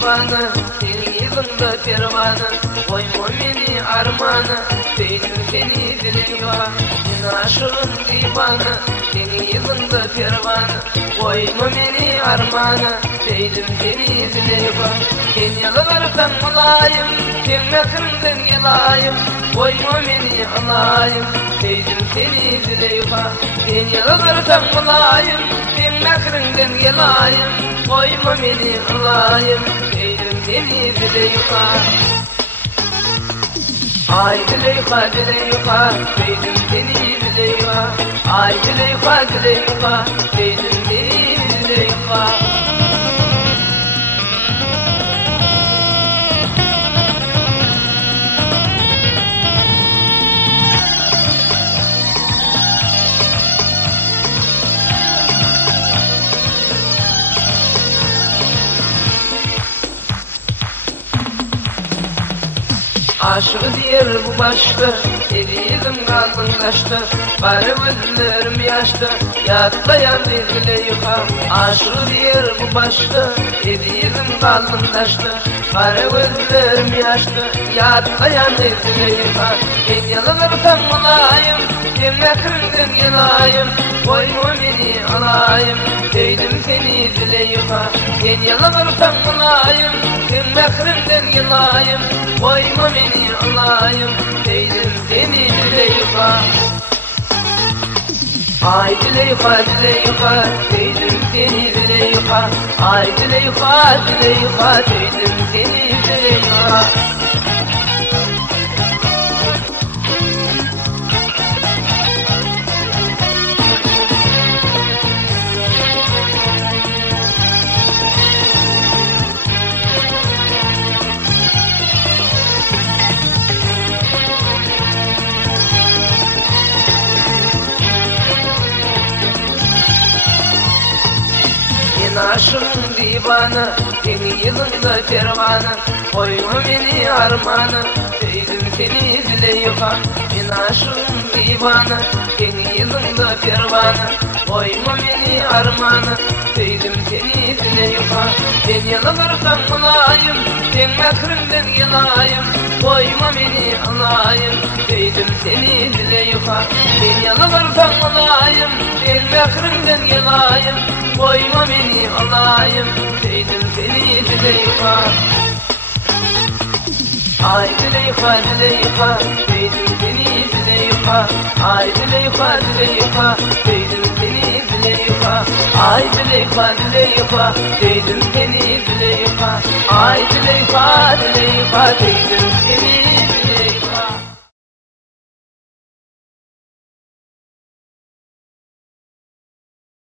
divana, senin yılında pervana, koyma beni armana, değdim seni Züleyha. Ben aşığım divana, senin yılında pervana, koyma beni armana, değdim seni Züleyha. Sen yalvarsan olayım, sen mekrımdan gelayım, koyma beni alayım, değdim seni Züleyha. Sen yalvarsan olayım, sen mekrımdan gelayım, koyma beni alayım, değdim seni Züleyha. Ay Züleyha, Züleyha, değdim seni Züleyha. Ay Züleyha, Züleyha, değdim seni Züleyha. Aşık diyer bu başta, elim kalınlaştı, bari gözlerim yaşta, yatlayan Züleyha. Aşık diyer bu başta, elim kalınlaştı, bari gözlerim yaşta, yatlayan Züleyha. Ben yalvarsan olayım, sen mekrımdan gelayım, koyma beni alayım, değdim seni Züleyha. Ben yalvarsan olayım, sen mekrımdan gelayım, koyma beni alayım, değdim seni Züleyha. Ay Züleyha, Züleyha, değdim seni Züleyha. Ay Züleyha, Züleyha, değdim seni Züleyha. Aşığım divana, senin yılında pervana, koyma beni armana, değdim seni Züleyha. Ben aşığım divana, senin yılında pervana, koyma beni armana, değdim seni Züleyha. Ben yalvarsan olayım, sen mekrımdan gelayım, koyma beni alayım, değdim seni Züleyha. Ben yalvarsan olayım, sen mekrımdan gelayım, koyma beni alayım, değdim seni Züleyha. Ay Züleyha, Züleyha, değdim seni Züleyha. Ay Züleyha, Züleyha, değdim seni Züleyha. Ay Züleyha, Züleyha, değdim seni Züleyha. Ay Züleyha, Züleyha, değdim